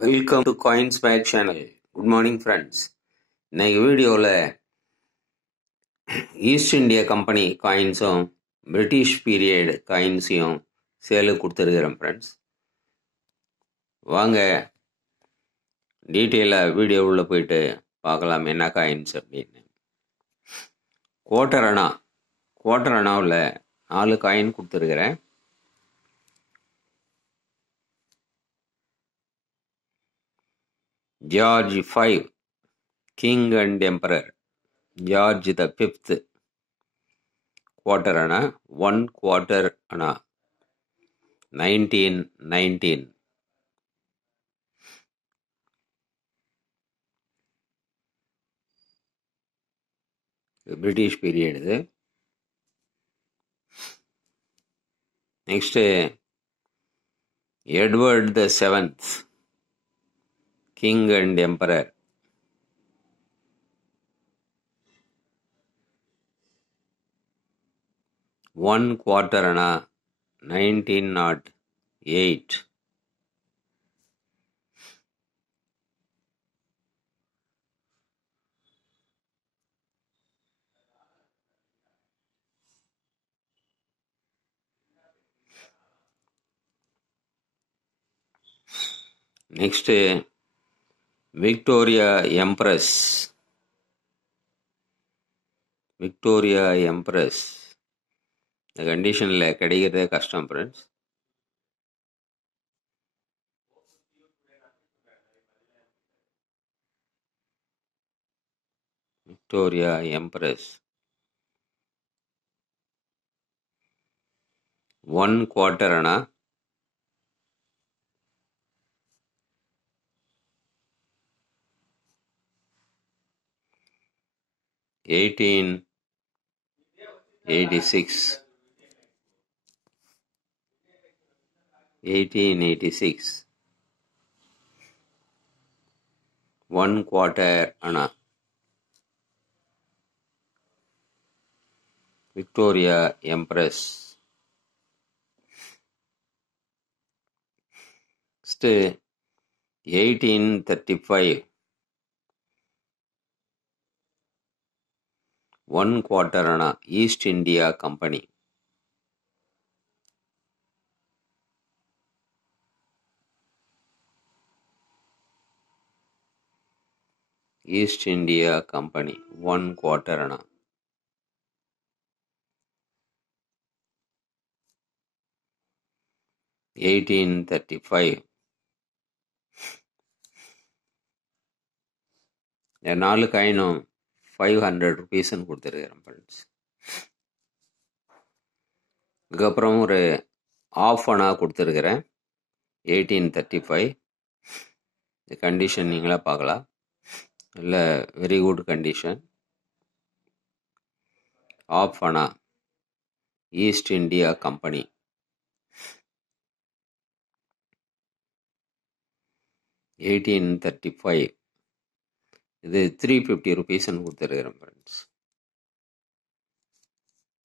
Welcome to coins make channel. Good morning friends. இன்னைக்கு வீடியோவில் East India Company காயின்ஸும் British period காயின்ஸையும் சேலுக்கு கொடுத்துருக்கிறேன் ஃப்ரெண்ட்ஸ். வாங்க டீட்டெயிலாக வீடியோ உள்ளே போயிட்டு பார்க்கலாம் என்ன காயின்ஸ் அப்படின்னு. குவார்ட்டர் அணாவில் 4 காயின் கொடுத்துருக்கிறேன். George V, King and Emperor, George the Fifth, quarter anna, 1 quarter anna, 1919. British period இது. Next, Edward the Seventh, King and Emperor. One quarter anna, 1908. Next, Victoria Empress. Victoria Empress. இந்த கண்டிஷனில் கிடைக்கிறதே கஷ்டம் friends. Victoria empress 1 quarter anna, 1886. 1 quarter anna, Victoria empress. Next 1835. 1 quarter anna, East India Company. East India Company 1 quarter anna. $1835. இந்த 4 காயினும் 500 rupeesன்னு கொடுத்துருக்கிறேன் friends. இதுக்கப்புறம் ஒரு ½ அணா கொடுத்துருக்கிறேன். 1835. இந்த கண்டிஷன் நீங்களே பார்க்கலாம். இல்லை, very good condition. ½ anna, East India Company. $1835. இது 350 rupeesன்னு கொடுத்துருக்கிறேன் friends.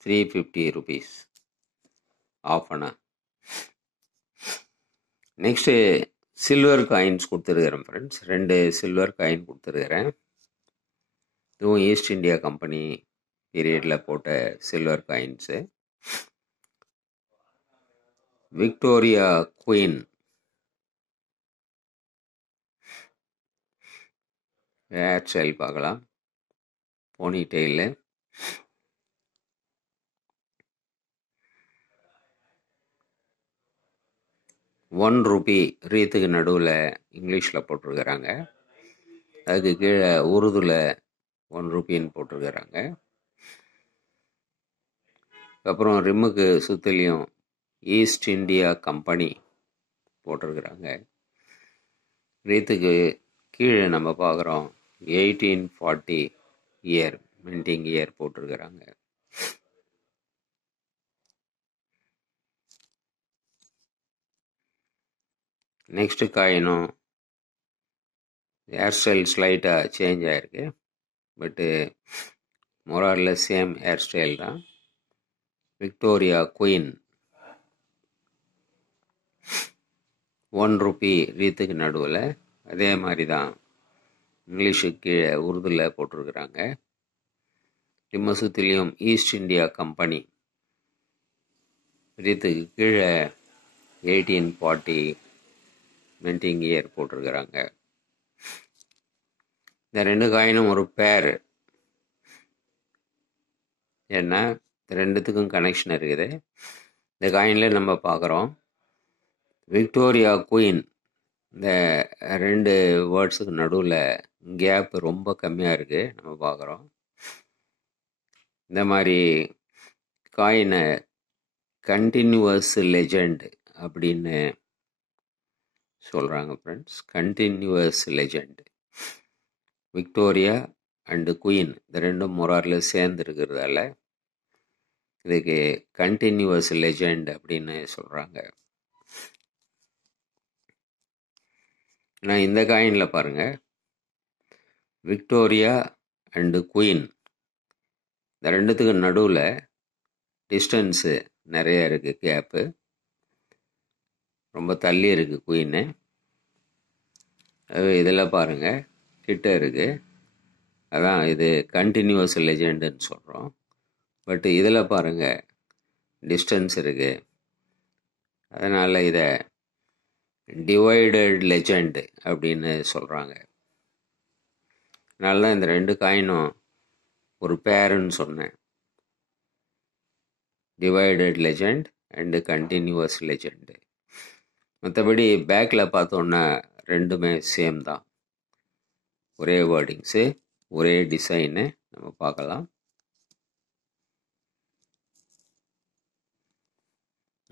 350 rupees ½ anna. Next silver coins கொடுத்துருக்கிறேன் ஃப்ரெண்ட்ஸ். 2 சில்வர் காயின் கொடுத்துருக்கிறேன். இதுவும் ஈஸ்ட் இந்தியா கம்பெனி பீரியடில் போட்ட silver coins. Victoria queen, hair style பார்க்கலாம். Pony tail. ₹1 ரீத்துக்கு நடுவில் இங்கிலீஷில் போட்டிருக்கிறாங்க. அதுக்கு கீழே உருதுல ₹1 போட்டிருக்கிறாங்க. அப்புறம் ரிம்முக்கு சுற்றிலையும் ஈஸ்ட் இந்தியா கம்பெனி போட்டிருக்கிறாங்க. ரீத்துக்கு கீழே நம்ம பார்க்குறோம் 1840 இயர், மின்டிங் இயர் போட்டிருக்கிறாங்க. நெக்ஸ்ட் காயினும் ஹேர் ஸ்டைல் ஸ்லைட்டாக சேஞ்ச் ஆகிருக்கு. பட்டு மொராரில் சேம் ஹேர் ஸ்டைல் தான். விக்டோரியா குயின் 1 ரூபி ரீத்துக்கு நடுவில். அதே மாதிரி தான் இங்கிலீஷுக்கு கீழே உருதுல போட்டிருக்கிறாங்க. டிம்மசுத்திலையும் ஈஸ்ட் இந்தியா கம்பெனி ரீத்துக்கு கீழே 1840 மின்டிங் இயர் போட்டிருக்கிறாங்க. இந்த ரெண்டு காயினும் ஒரு பேர். ஏன்னா ரெண்டுத்துக்கும் கனெக்ஷன் இருக்குது. இந்த காயினில் நம்ம பார்க்குறோம் விக்டோரியா குயின். இந்த ரெண்டு வேர்ட்ஸுக்கு நடுவில் கேப் ரொம்ப கம்மியாக இருக்குது, நம்ம பார்க்குறோம். இந்த மாதிரி காயினை கண்டினியூவஸ் லெஜெண்ட் அப்படின்னு சொல்கிறாங்க friends. Continuous legend. Victoria and queen இந்த ரெண்டும் மொராரில் சேர்ந்து இருக்கிறதால இதுக்கு கண்டினியூவஸ் லெஜெண்ட் அப்படின்னு சொல்கிறாங்க. நான் இந்த காயினில் பாருங்கள், விக்டோரியா அண்டு குயின் இந்த ரெண்டுத்துக்கு நடுவில் டிஸ்டன்ஸு நிறைய இருக்குது, கேப்பு ரொம்ப தள்ளி இருக்குது குயின்னு. இதில் பாருங்கள் கிட்ட இருக்குது, அதான் இது கண்டினியூவஸ் லெஜெண்டுன்னு சொல்கிறோம். பட் இதில் பாருங்கள் டிஸ்டன்ஸ் இருக்குது, அதனால் இதை டிவைடட் லெஜெண்ட் அப்படின்னு சொல்கிறாங்க. அதனால தான் இந்த ரெண்டு காயினும் ஒரு பேருன்னு சொன்னேன். Divided legend and continuous legend. மற்றபடி பேக்கில் பார்த்தோன்னா ரெண்டுமே சேம் தான், ஒரே வேர்டிங்ஸு, ஒரே டிசைனு நம்ம பார்க்கலாம்.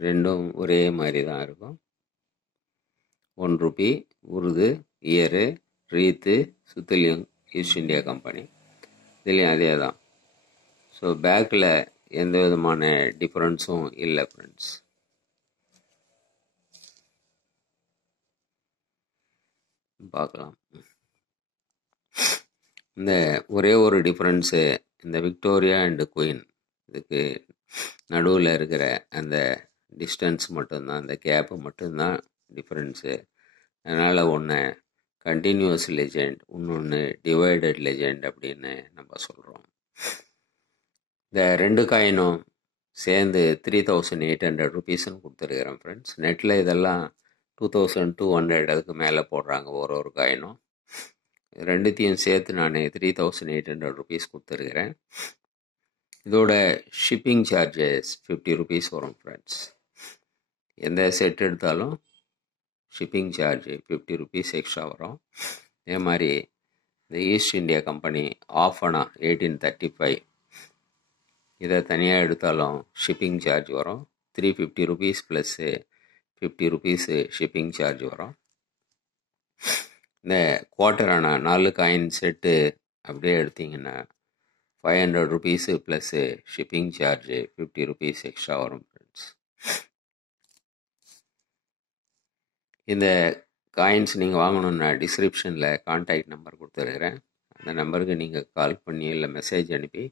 ரெண்டும் ஒரே மாதிரி தான் இருக்கும். 1 ரூபி, உருது, இயரு, ரீத்து, சுத்திலியும் ஈஸ்ட் இந்தியா கம்பெனி, இதுலேயும் அதே தான். ஸோ பேக்கில் எந்த விதமான டிஃப்ரென்ஸும் இல்லை ஃப்ரெண்ட்ஸ். பார்க்கலாம். இந்த ஒரே ஒரு டிஃப்ரென்ஸு இந்த விக்டோரியா அண்டு குயின் இதுக்கு நடுவில் இருக்கிற அந்த டிஸ்டன்ஸ் மட்டும்தான், அந்த கேப்பு மட்டும்தான் டிஃப்ரென்ஸு. அதனால் ஒன்று கண்டினியூவஸ் லெஜெண்ட், இன்னொன்று டிவைடட் லெஜெண்ட் அப்படின்னு நம்ம சொல்கிறோம். இந்த ரெண்டு காயினும் சேர்ந்து 3800 ருபீஸ்ன்னு கொடுத்துருக்குறேன் ஃப்ரெண்ட்ஸ். நெட்டில் இதெல்லாம் 2200 அதுக்கு மேலே போடுறாங்க ஒரு காயினும். ரெண்டுத்தையும் சேர்த்து நான் 3800 ருபீஸ் கொடுத்துருக்குறேன். இதோட ஷிப்பிங் சார்ஜஸ் 50 ருபீஸ் வரும் ஃப்ரெண்ட்ஸ். எந்த செட் எடுத்தாலும் ஷிப்பிங் சார்ஜ் 50 ருபீஸ் எக்ஸ்ட்ரா வரும். அதே மாதிரி இந்த ஈஸ்ட் இந்தியா கம்பெனி ஆஃபனா 1835 இதை தனியாக எடுத்தாலும் ஷிப்பிங் சார்ஜ் வரும். 350 rupees plus 50 rupees shipping charge வரும். இந்த குவார்ட்டரான 4 காயின் செட்டு அப்படியே எடுத்திங்கன்னா 500 rupees plus shipping charge 50 rupees extra வரும் ஃப்ரெண்ட்ஸ். இந்த காயின்ஸ் நீங்கள் வாங்கணுன்னா டிஸ்கிரிப்ஷனில் கான்டாக்ட் நம்பர் கொடுத்துருக்குறேன். அந்த நம்பருக்கு நீங்கள் கால் பண்ணி இல்லை மெசேஜ் அனுப்பி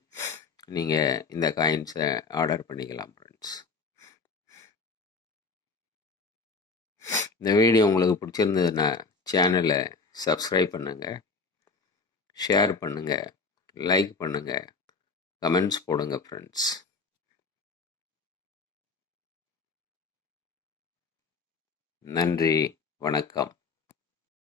நீங்கள் இந்த காயின்ஸை ஆர்டர் பண்ணிக்கலாம் ஃப்ரெண்ட்ஸ். இந்த வீடியோ உங்களுக்கு பிடிச்சிருந்ததுன்னா சேனலை சப்ஸ்கிரைப் பண்ணுங்கள், ஷேர் பண்ணுங்கள், லைக் பண்ணுங்கள், கமெண்ட்ஸ் போடுங்க ஃப்ரெண்ட்ஸ். நன்றி, வணக்கம்.